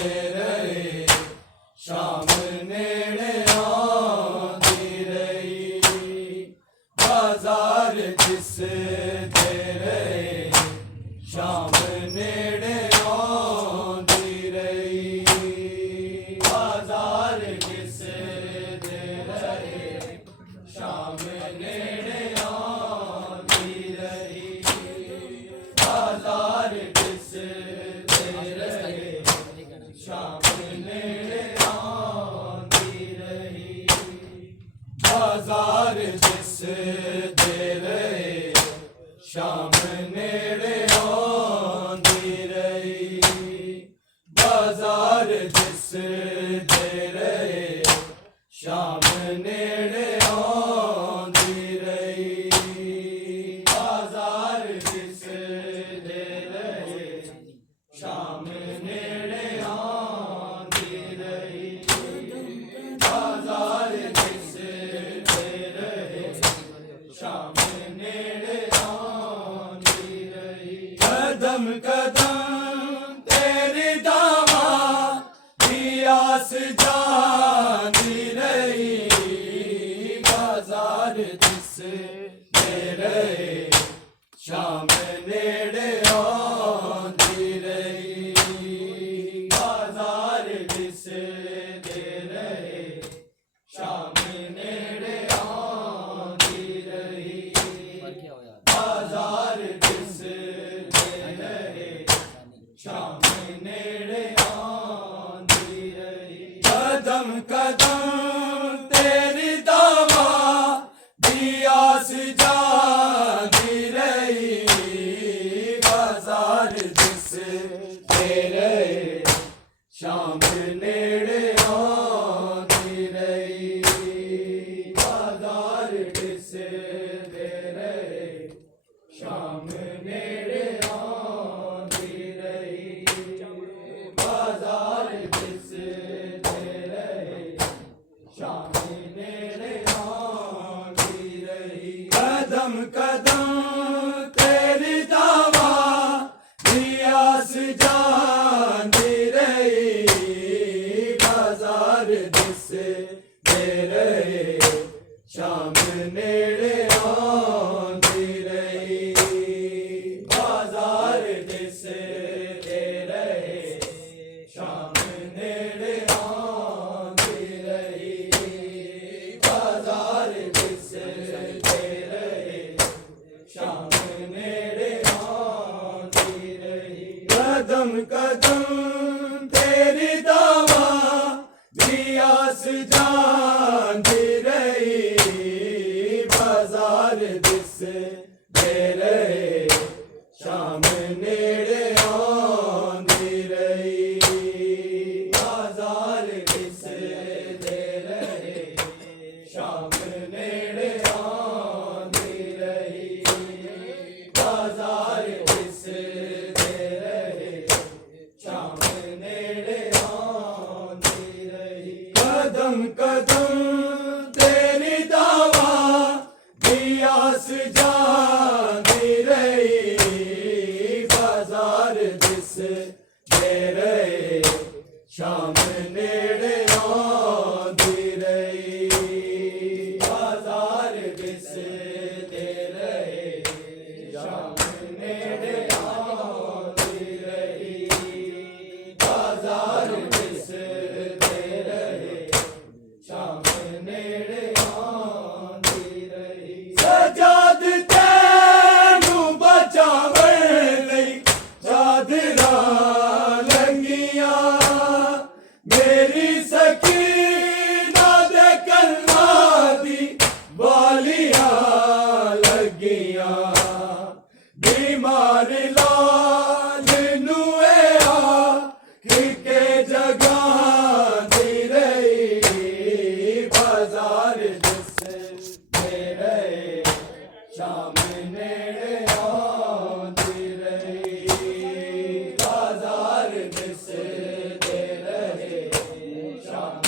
रहे, शाम नेड़े आंदी रही। बाजार जिस दे रहे, शाम नेड़े आंदी रही। बाजार जिस दे रहे, शाम नेड़े आंदी रही। बाजार जिस दे रहे, शाम नेड़े आंदी रही। बाजार जिस दे रहे, शाम नेड़े आंदी रही। बाजार जिस दे रहे, शाम नेड़े आंदी रही। बाजार जिस दे रहे, शाम नेड़े आंदी रही। बाजार जिस दे रहे, शाम नेड़े आंदी रही। कदम कदम तेरी दावा की आस जानी रही। बाजार जिस दे रहे, शाम नेड़े आंदी रही। बाजार जिस दे रहे, शाम नेड़े आंदी रही। बाजार जिस दे रहे, शाम नेड़े आंदी रही। कदम कदम तेरी दावा दी आस जानी रही। बाजार जिस दे रहे, शाम नेड़े आंदी रही। बाजार जिस दे रहे, शाम नेड़े आंदी रही। बाजार जिस दे रहे, शाम नेड़े आंदी रही। कदम कदम तेरी दावा दी आस जानी रही। बाजार जिस दे रहे, शाम नेड़े आंदी रही। बाजार जिस दे रहे, शाम नेड़े आंदी रही। बाजार जिस दे रहे, शाम नेड़े आंदी रही। कदम कदम तेरी दावा दी आस जानी रही। बाजार जिस दे रहे, शाम नेड़े आंदी रही। बाजार जिस दे रहे, शाम नेड़े आंदी रही। बाजार जिस दे रहे, शाम नेड़े आंदी रही। कदम कदम तेरी दावा दी आस जानी रही। बाजार जिस दे रहे, शाम नेड़े आंदी रही। बाजार जिस दे रहे, शाम नेड़े आंदी रही। बाजार जिस दे रहे, शाम नेड़े आंदी रही। सजाद तैनू बचावन लई चादरां लंगियां। मेरी सकीना दे कन्नां दी वालियां लगियां। बीमार लाल नू के जगांदी रही। बाजार जिस दे रहे, शाम नेड़े आंदी रही। बाजार जिस दे रहे, शाम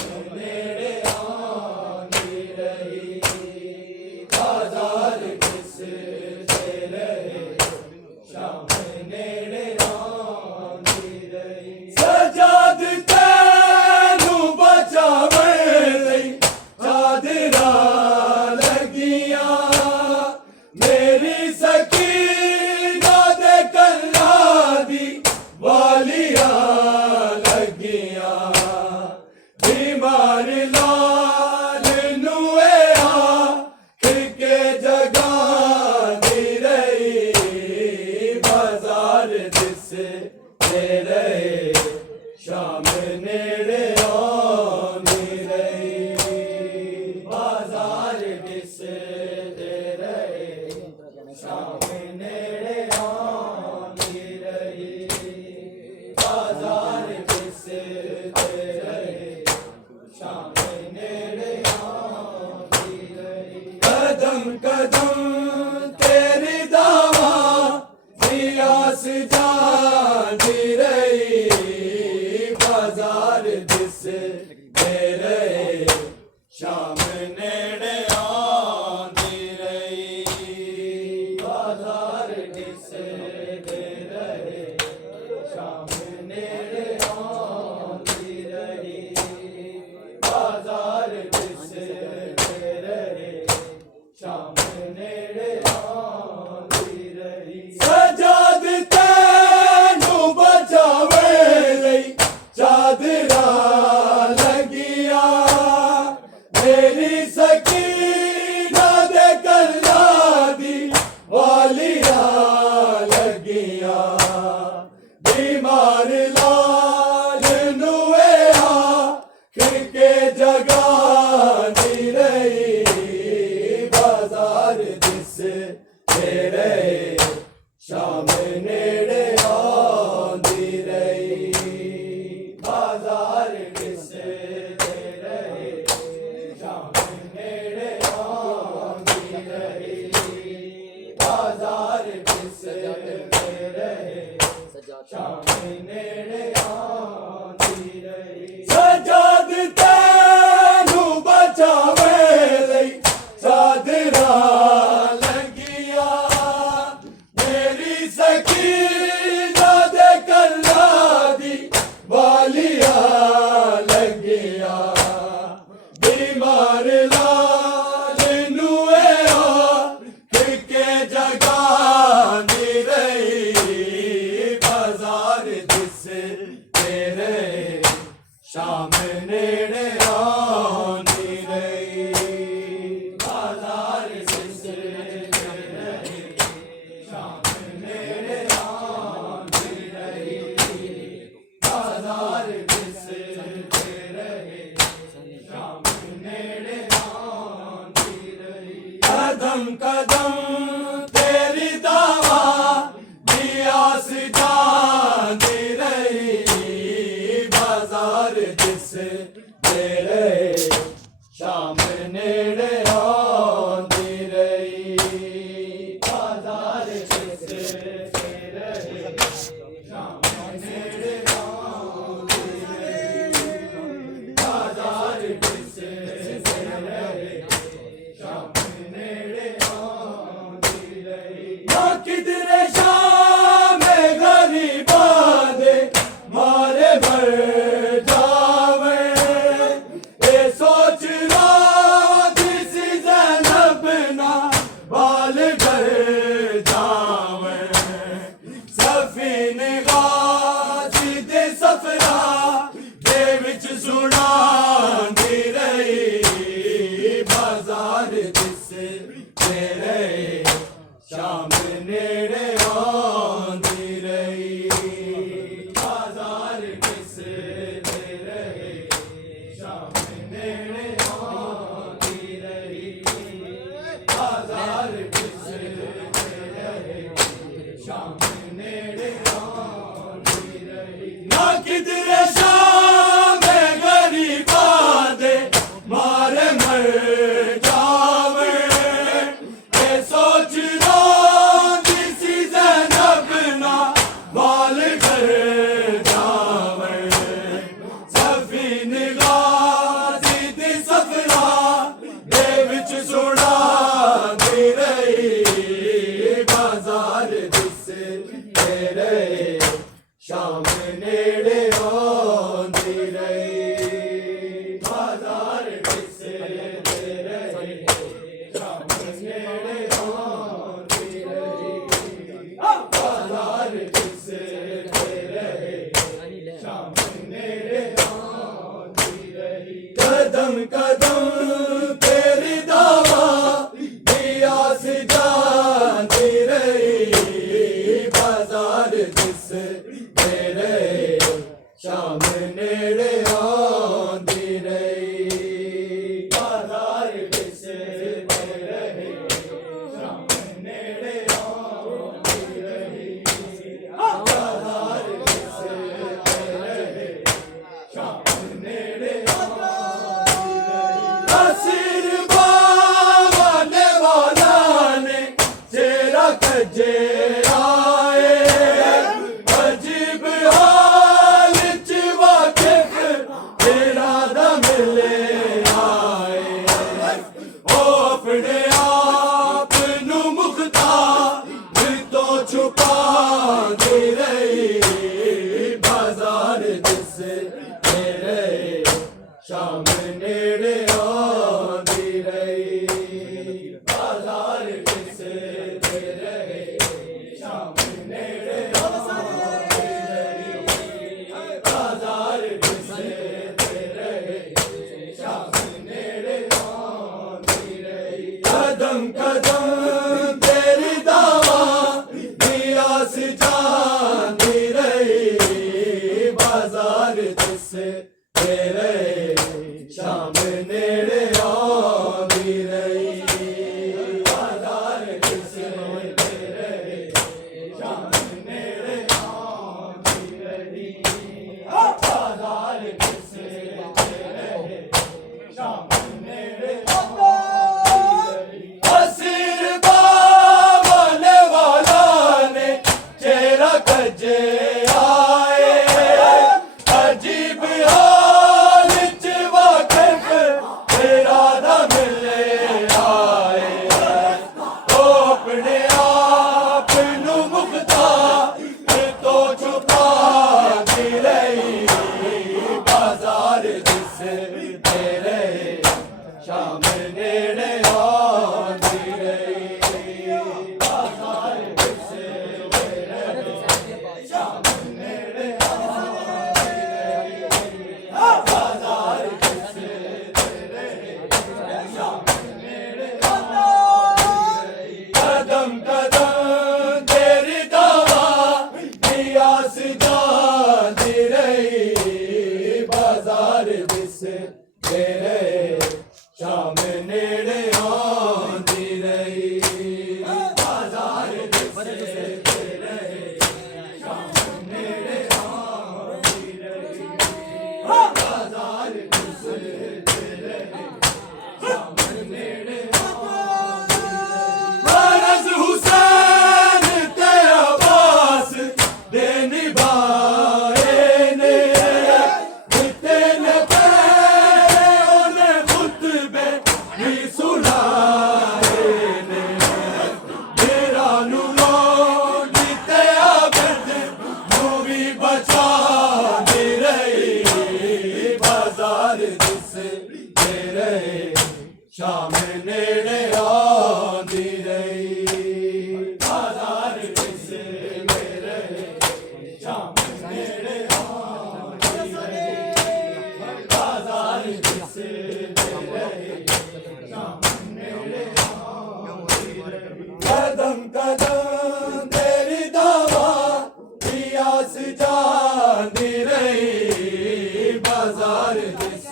बीमार लाल नुए आँख के जगांदी रही बाजार दिस दे रहे शाम नेड़े आंदी रही बाजार दिस दे रहे शाम नेड़े आंदी रही बाजार दिस दे रहे शाम नेड़े आंदी रही कदम कदम तेरी दावा सियास जाती रही बाजार दिस दे रहे शाम नेड़े आंदी रही बाजार दिस दे रहे शाम नेड़े आंदी रही बाजार दिस दे रहे शाम नेड़े आंदी रही सजाद तैनू बचावे लई चादरा लगिया मेरी सकीना दे कल्ला दी वालिया लगिया बीमार लाल नुए आँख के जगांदी रही बाजार दिस दे रहे शाम नेड़े आंदी रही बाजार दिस दे रहे शाम नेड़े आंदी रही बाजार दिस दे रहे शाम नेड़े आंदी रही सजाद तैनू बचावे लई चादरा लगिया मेरी सकीना दे कल्ला दी वालिया लगिया बीमार लाल नुए आँख के जगांदी रही बाजार दिस दे रहे शाम नेड़े आंदी रही बाजार दिस दे रहे शाम नेड़े आंदी रही बाजार दिस दे रहे शाम नेड़े आंदी रही कदम कदम तेरी दावा दियास जाती रही बाजार दिस दे रहे शाम नेड़े आंदी रही बाजार दिस दे रहे शाम नेड़े आंदी रही बाजार दिस दे रहे शाम नेड़े आंदी रही ना किधरे शाम गरीबा दे मारे भर जावे ए सोच रात सी ज़ैनब ना बाल घर जावे सफीन गाजी दे सफरा दे विच सुनांदी रही बाजार दिस दे रहे शाम नेड़े आंदी रही बाजार दिस दे रहे शाम नेड़े आंदी रही बाजार दिस दे रहे शाम नेड़े आंदी रही ना किधरे शाम गरीब कदम कदम तेरी दावा दिया से जानती रही बाजार जिस तेरे शाम नेड़े आंदी रही बाजार जिस तेरे शाम नेड़े आंदी रही बाजार जिस तेरे शाम नेड़े आशीर्वाद वाला ने चेहरा कजे आए अजीब हाल च वाकिफ तेरा दा मिले आए ओ अपने आप नू मुख्तार तो छुपा दे रही बाजार जिस तेरे शाम नेड़े आंदी रही बाजार जिस तेरे शाम नेड़े आंदी रही बाजार जिस तेरे शाम नेड़े आंदी रही कदम कदम तेरी दावा दिया से जानती रही बाजार जिस तेरे शाम नेड़े आंदी रही बाजार जिस तेरे शाम नेड़े आंदी रही बाजार जिस तेरे शाम नेड़े आंदी रही आशीर्वाद वाला ने चेहरा कजे आए अजीब हाल च वाकिफ तेरा दा मिले आए ओ अपने आप नू मुख्तार तो छुपा दी रही बाजार जिस तेरे शाम नेड़े आंदी रही बाजार जिस तेरे शाम नेड़े आंदी रही बाजार जिस तेरे शाम नेड़े आंदी रही कदम कदम तेरी दावा दिया से जानती रही बाजार जिस तेरे शाम नेड़े आंदी रही बाजार जिस तेरे शाम नेड़े आंदी रही बाजार जिस तेरे शाम नेड़े आंदी रही फर्ज हुसैन ते अब्बास दे निभाए ने कितने प्यारे उन्हें खुतबे भी सुनाए ने मेरा नूरो जीते आबद मूवी बचा दे रही बाजार जिस तेरे शाम नेड़े आंदी रही बाजार जिस तेरे शाम नेड़े आंदी रही बाजार जिस तेरे शाम नेड़े आंदी रही कदम कदम तेरी दावा दिया से जानती रही बाजार जिस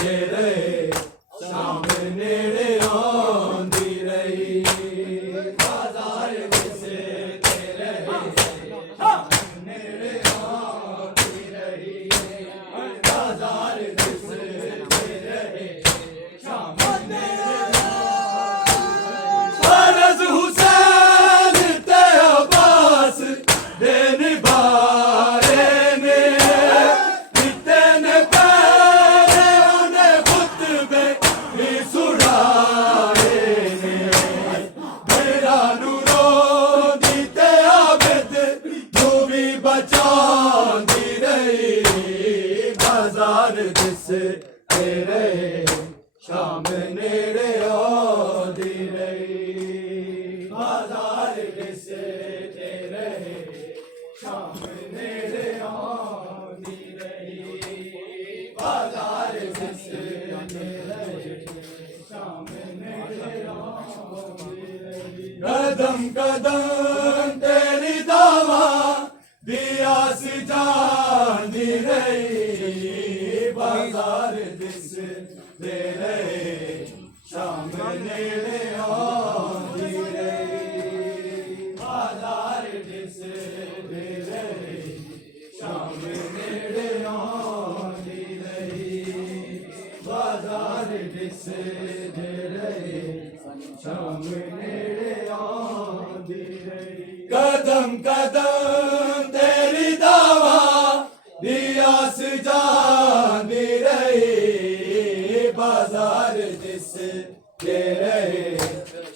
तेरे शाम नेड़े आंदी रही बाजार जिस तेरे शाम नेड़े आंदी रही बाजार जिस तेरे शाम नेड़े फर्ज हुसैन ते अब्बास दे निभाए ने कितने प्यारे उन्हें खुतबे भी सुनाए ने मेरा नूरो जीते आबद मूवी बचा दी रही बाजार जिस तेरे शाम नेड़े आंदी रही बाजार जिस तेरे शाम नेड़े आंदी रही बाजार जिस कदम तेरी दावा दिया सी जानी रही बाजार दिस दे रहे शाम नेड़े आंदी रही बाजार दिस दे रहे शाम नेड़े आंदी रही बाजार दिस दे रहे शाम नेड़े आंदी रही कदम कदम तेरी दावा दिया सी जानी रही बाजार जिस दे रहे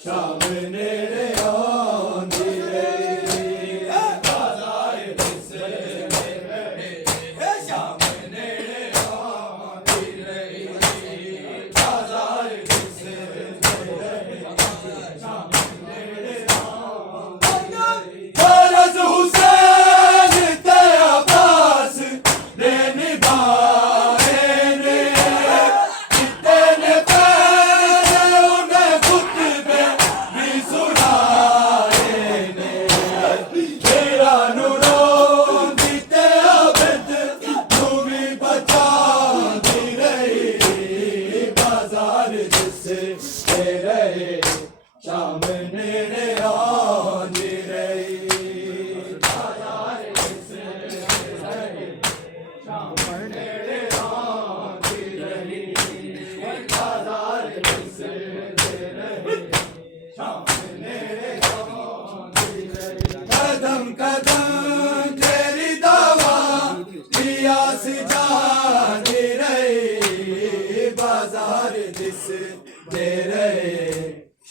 शाम नेड़े आंदी रही बाजार जिस दे रहे शाम नेड़े आंदी रही बाजार जिस दे रहे शाम नेड़े आंदी रही फरज हुसैन ते अब्बास दे निभाए ने कितने पैरे उन्हें खुतबे भी सुनाए ने तेरा नूरों जीते अबद तुम्ही बचाती रही बाजार जिससे दे रहे शाम नेड़े आंदी रही बाजार जिससे दे रहे शाम नेड़े आंदी रही बाजार जिससे दे रहे शाम नेड़े आंदी रही कदम कदम तेरी दावा दिया सी जानी रही बाजार जिस दे रहे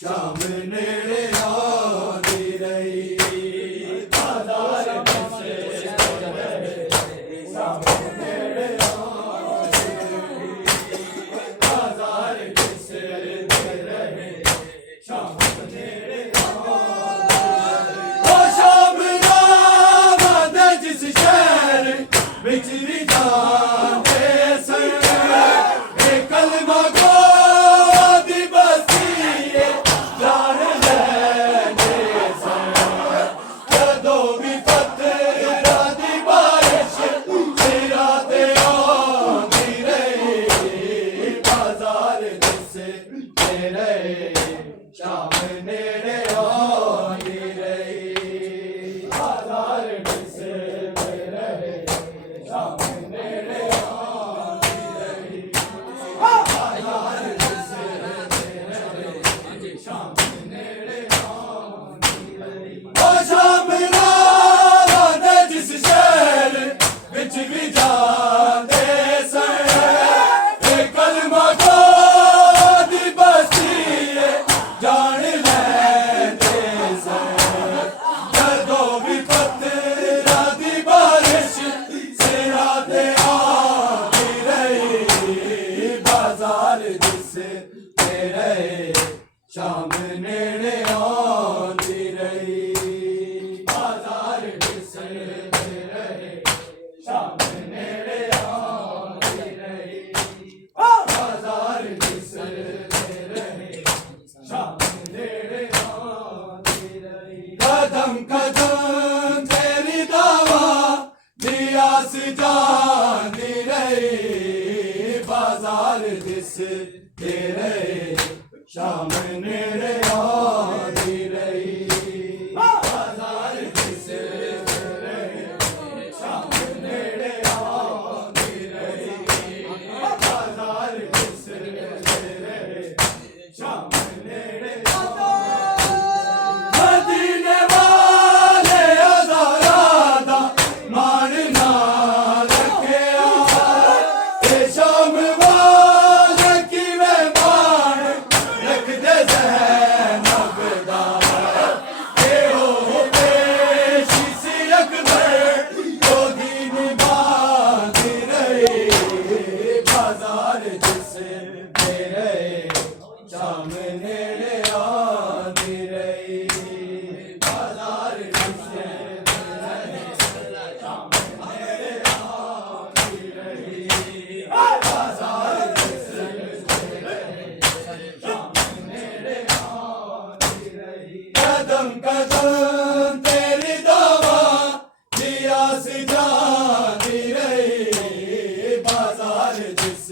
शाम नेड़े आंदी रही बाजार जिस दे रहे शाम नेड़े आंदी रही बाजार जिस दे रहे शाम नेड़े आंदी ओ शाम रावत जिस शहर विच भी जाते सन ए कलमा को दी बसी जान लैंदे सन जदों भी पत्थरां दी बारिश सिरां ते आंदी रही बाजार जिस दे रहे शाम नेड़े आंदी रही बाजार जिस दे रहे शाम नेड़े आंदी रही बाजार जिस दे रहे शाम नेड़े आंदी रही ओ शाम रावत जिस शहर विच भी जाते सन ए कलमा को दी बसी जान लैंदे सन जदों भी पत्थरां दी बारिश सिरां ते आंदी रही बाजार जिस दे रहे शाम नेड़े आंदी रही बाजार जिस दे रहे शाम नेड़े आंदी रही बाजार जिस दे रहे शाम नेड़े आंदी रही कदम कदम तेरी दावा दिया सी जानी रही बाजार जिस दे रहे शाम नेड़े आंदी रही बाजार जिस दे रहे शाम नेड़े आंदी रही बाजार जिस दे रहे शाम नेड़े मदीने वाले हज़ारां दा मान ना रखिया ते शाम वाले किवें मान रखदे ज़ैनब